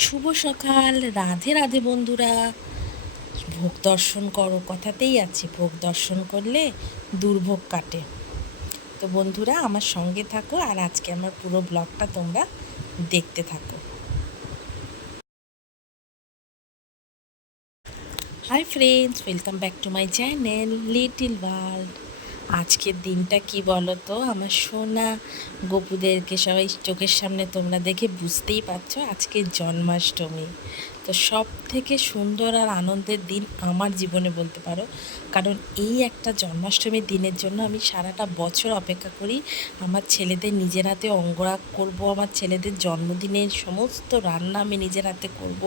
শুভ সকাল, রাধে রাধে বন্ধুরা। ভোগ দর্শন করো কথাতেই আছে, ভোগ দর্শন করলে দুর্ভোগ কাটে। তো বন্ধুরা আমার সঙ্গে থাকো আর আজকে আমার পুরো ব্লগটা তোমরা দেখতে থাকো। Hi friends, welcome back to my channel little world. আজকের দিনটা কি বলো তো, আমার সোনা গপুদেরকে সবাই চোখের সামনে তোমরা দেখে বুঝতেই পারছো আজকে জন্মাষ্টমী। তো সব থেকে সুন্দর আর আনন্দের দিন আমার জীবনে বলতে পারো, কারণ এই একটা জন্মাষ্টমীর দিনের জন্য আমি সারাটা বছর অপেক্ষা করি। আমার ছেলেদের নিজের হাতে অঙ্গরাগ করব, আমার ছেলেদের জন্মদিনের সমস্ত রান্না আমি নিজের হাতে করব,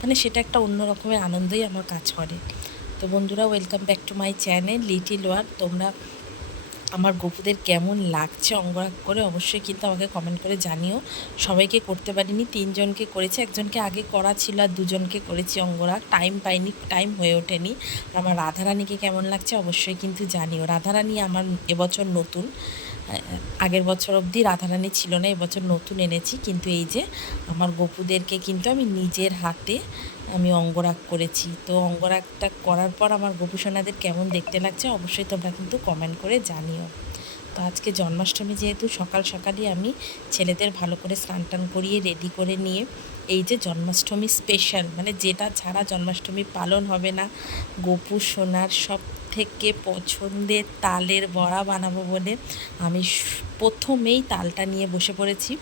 মানে সেটা একটা অন্য রকমের আনন্দই আমার কাজ করে। তো বন্ধুরা, welcome back to my channel little world. তোমরা আমার গপুদের কেমন লাগছে অঙ্গরাগ করে অবশ্যই কিন্তু আমাকে কমেন্ট করে জানিও। সবাইকে করতে পারিনি, 3জনকে করেছি, একজনকে আগে করা ছিল আর 2জনকে করেছি অঙ্গরাগ, টাইম পাইনি, টাইম হয়ে ওঠেনি। আমার রাধারানীকে কেমন লাগছে অবশ্যই কিন্তু জানিও। রাধারানী আমার এবছর নতুন, আগের বছর অবধি রাধারানী ছিল না, এবছর নতুন এনেছি। কিন্তু এই যে আমার গপুদেরকে কিন্তু আমি নিজের হাতে আমি অঙ্গরাগ করেছি। তো অঙ্গরাগটা করার পর আমার গোপুসোনাদের কেমন দেখতে লাগছে অবশ্যই তোমরা কিন্তু কমেন্ট করে জানিও। তো আজকে জন্মাষ্টমী যেহেতু সকাল সকালই আমি ছেলেদের ভালো করে স্নান টান করিয়ে রেডি করে নিয়ে এই যে জন্মাষ্টমী স্পেশাল, মানে যেটা ছাড়া জন্মাষ্টমী পালন হবে না, গোপু সোনার সব থেকে পছন্দের তালের বড়া বানাবো বলে আমি প্রথমেই তালটা নিয়ে বসে পড়েছি।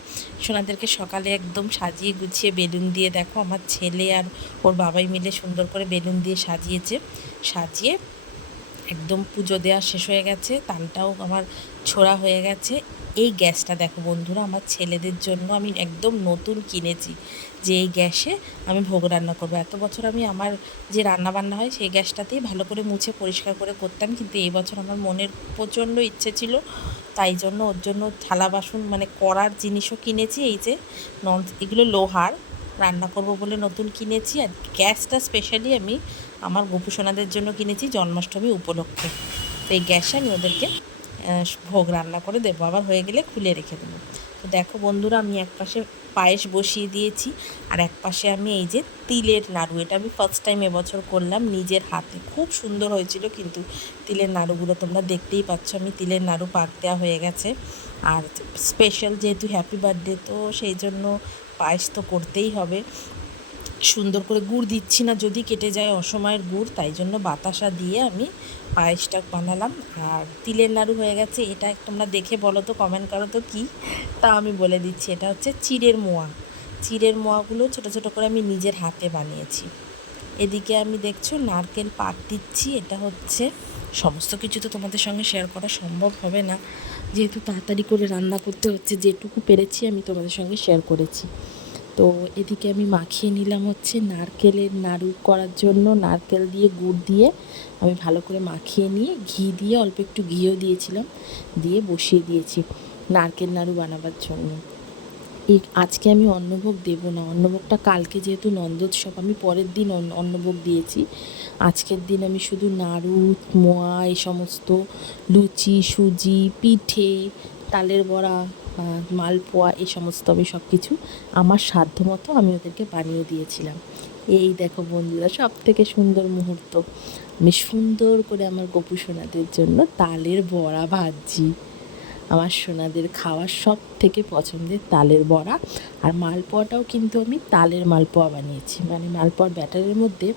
সোনাদেরকে সকালে একদম সাজিয়ে গুছিয়ে বেলুন দিয়ে, দেখো আমার ছেলে আর ওর বাবাই মিলে সুন্দর করে বেলুন দিয়ে সাজিয়েছে। সাজিয়ে একদম পুজো দেওয়া শেষ হয়ে গেছে, তালটাও আমার ছোড়া হয়ে গেছে। এই গ্যাসটা দেখো বন্ধুরা, আমার ছেলেদের জন্য আমি একদম নতুন কিনেছি, যে এই গ্যাসে আমি ভোগ রান্না করবো। এত বছর আমি আমার যে রান্না বান্না হয় সেই গ্যাসটাতেই ভালো করে মুছে পরিষ্কার করে করতাম, কিন্তু এই বছর আমার মনের প্রচণ্ড ইচ্ছে ছিল, তাই জন্য ওর জন্য থালা বাসন মানে করার জিনিসও কিনেছি। এই যে এগুলো লোহার, রান্না করব বলে নতুন কিনেছি। আর গ্যাসটা স্পেশালি আমি আমার গোপুসোনাদের জন্য কিনেছি জন্মাষ্টমী উপলক্ষে। তো এই গ্যাসে আমি ওদেরকে ভোগ রান্না করে দেবো, আবার হয়ে গেলে খুলে রেখে দেবো। তো দেখো বন্ধুরা, আমি এক পাশে পায়েস বসিয়ে দিয়েছি আর এক পাশে আমি এই যে তিলের নাড়ু, এটা আমি ফার্স্ট টাইম এবছর করলাম নিজের হাতে, খুব সুন্দর হয়েছিল। কিন্তু তিলের নাড়ুগুলো তোমরা দেখতেই পাচ্ছ, আমি তিলের নাড়ু পাক দেওয়া হয়ে গেছে। আর স্পেশাল যেহেতু হ্যাপি বার্থডে, তো সেই জন্য পায়েস তো করতেই হবে। সুন্দর করে গুড় দিচ্ছি না, যদি কেটে যায় অসময়ের গুড়, তাই জন্য বাতাসা দিয়ে আমি পায়েসটা বানালাম। আর তিলের নাড়ু হয়ে গেছে। এটা তোমরা দেখে বলো তো, কমেন্ট করো তো কী, তা আমি বলে দিচ্ছি, এটা হচ্ছে চিড়ের মোয়া। চিড়ের মোয়াগুলো ছোটো ছোটো করে আমি নিজের হাতে বানিয়েছি। এদিকে আমি দেখছো নারকেল পাক দিচ্ছি। এটা হচ্ছে, সমস্ত কিছু তো তোমাদের সঙ্গে শেয়ার করা সম্ভব হবে না, যেহেতু তাড়াতাড়ি করে রান্না করতে হচ্ছে, যেটুকু পেরেছি আমি তোমাদের সঙ্গে শেয়ার করেছি। তো এদিকে আমি মাখিয়ে নিলাম হচ্ছে নারকেলের নাড়ু করার জন্য, নারকেল দিয়ে গুড় দিয়ে আমি ভালো করে মাখিয়ে নিয়ে ঘি দিয়ে, অল্প একটু ঘিও দিয়েছিলাম, দিয়ে বসিয়ে দিয়েছি নারকেল নাড়ু বানাবার জন্য। আজকে আমি অন্নভোগ দেবো না, অন্নভোগটা কালকে যেহেতু নন্দোৎসব, আমি পরের দিন অন্নভোগ দিয়েছি। আজকের দিন আমি শুধু নাড়ু, মোয়া, এই সমস্ত লুচি, সুজি, পিঠে, তালের বড়া, মালপোয়া, এই সমস্ত আমি সব কিছু আমার সাধ্য মতো আমি ওদেরকে বানিয়ে দিয়েছিলাম। এই দেখো বন্ধুরা, সব থেকে সুন্দর মুহূর্ত, আমি সুন্দর করে আমার গোপু সোনাদের জন্য তালের বড়া ভাজছি। আমার সোনাদের খাওয়ার সব থেকে পছন্দের তালের বড়া। আর মালপোয়াটাও কিন্তু আমি তালের মালপোয়া বানিয়েছি, মানে মালপোয়ার ব্যাটারের মধ্যে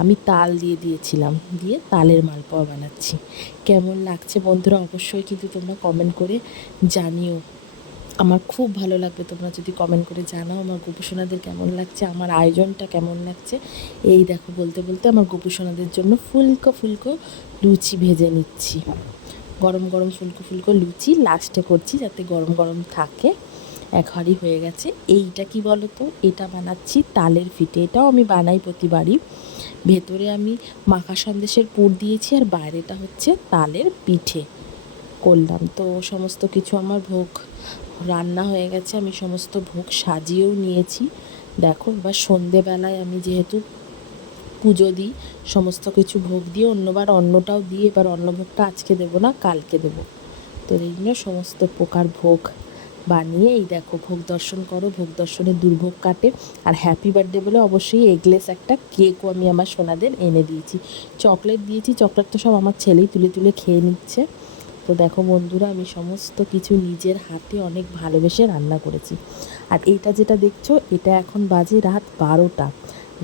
আমি তাল দিয়ে দিয়েছিলাম, দিয়ে তালের মালপোয়া বানাচ্ছি। কেমন লাগছে বন্ধুরা অবশ্যই কিন্তু তোমরা কমেন্ট করে জানিও। আমার খুব ভালো লাগবে তোমরা যদি কমেন্ট করে জানাও আমার গোপুসোনাদের কেমন লাগছে, আমার আয়োজনটা কেমন লাগছে। এই দেখো বলতে বলতে আমার গোপুসোনাদের জন্য ফুলকো ফুলকো লুচি ভেজে নিচ্ছি। গরম গরম ফুলকো ফুলকো লুচি লাস্টে করছি, যাতে গরম গরম থাকে। এক হাঁড়ি হয়ে গেছে। এইটা কি বলো তো, এটা বানাচ্ছি তালের পিঠে, এটাও আমি বানাই প্রতিবারই। ভেতরে আমি মাখা সন্দেশের পুর দিয়েছি আর বাইরেটা হচ্ছে তালের পিঠে করলাম। তো সমস্ত কিছু আমার ভোগ রান্না হয়ে গেছে, আমি সমস্ত ভোগ সাজিয়েও নিয়েছি। দেখো এবার সন্ধেবেলায় আমি যেহেতু পুজো দিই, সমস্ত কিছু ভোগ দিয়ে, অন্যবার অন্নটাও দিই, এবার অন্নভোগটা আজকে দেবো না, কালকে দেবো। তো এই জন্য সমস্ত প্রকার ভোগ বানিয়ে এই দেখো ভোগ দর্শন করো, ভোগ দর্শনে দুর্ভোগ কাটে। আর হ্যাপি বার্থডে বলে অবশ্যই এগলেস একটা কেকও আমি আমার সোনাদের এনে দিয়েছি, চকলেট দিয়েছি। চকলেট তো সব আমার ছেলেই তুলে তুলে খেয়ে নিচ্ছে। তো দেখো বন্ধুরা, আমি সমস্ত কিছু নিজের হাতে অনেক ভালোবেসে রান্না করেছি। আর এইটা যেটা দেখছো, এটা এখন বাজে রাত 12টা।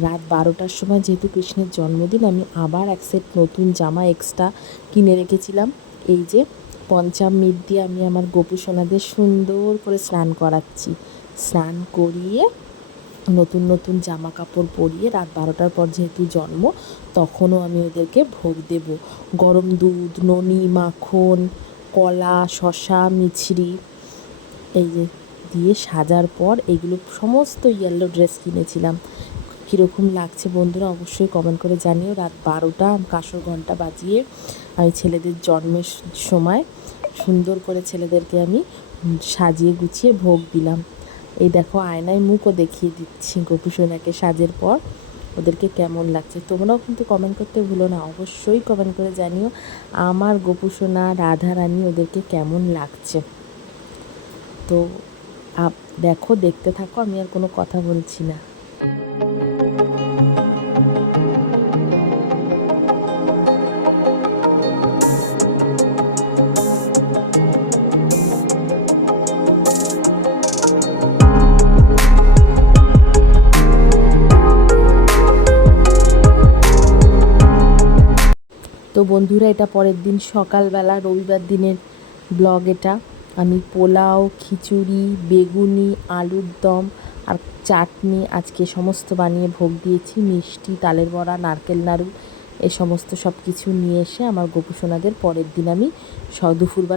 রাত 12টার সময় যেহেতু কৃষ্ণের জন্মদিন, আমি আবার এক সেট নতুন জামা এক্সট্রা কিনে রেখেছিলাম। এই যে পঞ্চামৃত দিয়ে আমি আমার গোপু সোনাদের সুন্দর করে স্নান করাচ্ছি। স্নান করিয়ে নতুন নতুন জামা কাপড় পরিয়ে রাত 12টার পর যেহেতু জন্ম, তখনও আমি ওদেরকে ভোগ দেব। গরম দুধ, ননি, মাখন, কলা, শশা, মিছরি এই যে দিয়ে সাজার পর এগুলো সমস্ত ইয়েলো ড্রেস কিনেছিলাম। কীরকম লাগছে বন্ধুরা অবশ্যই কমেন্ট করে জানিও। রাত 12টা কাঁসর ঘণ্টা বাজিয়ে আমি ছেলেদের জন্মের সময় সুন্দর করে ছেলেদেরকে আমি সাজিয়ে গুছিয়ে ভোগ দিলাম। এই দেখো আয়নায় মুখও দেখিয়ে দিচ্ছি গোপু সোনাকে সাজের পর ওদেরকে কেমন লাগছে। তোমরাও কিন্তু কমেন্ট করতে ভুলো না, অবশ্যই কমেন্ট করে জানিও আমার গোপু সোনা রাধা রানী ওদেরকে কেমন লাগছে। তো দেখো, দেখতে থাকো, আমি আর কোনো কথা বলছি না। তো বন্ধুরা, এটা পরের দিন সকালবেলা রবিবার দিনের ব্লগ। এটা আমি পোলাও, খিচুড়ি, বেগুনি, আলুর দম আর চাটনি আজকে সমস্ত বানিয়ে ভোগ দিয়েছি। মিষ্টি, তালের বড়া, নারকেল নাড়ু এই সমস্ত সব কিছু নিয়ে এসে আমার গোপু সোনাদের পরের দিন আমি দুপুরবেলা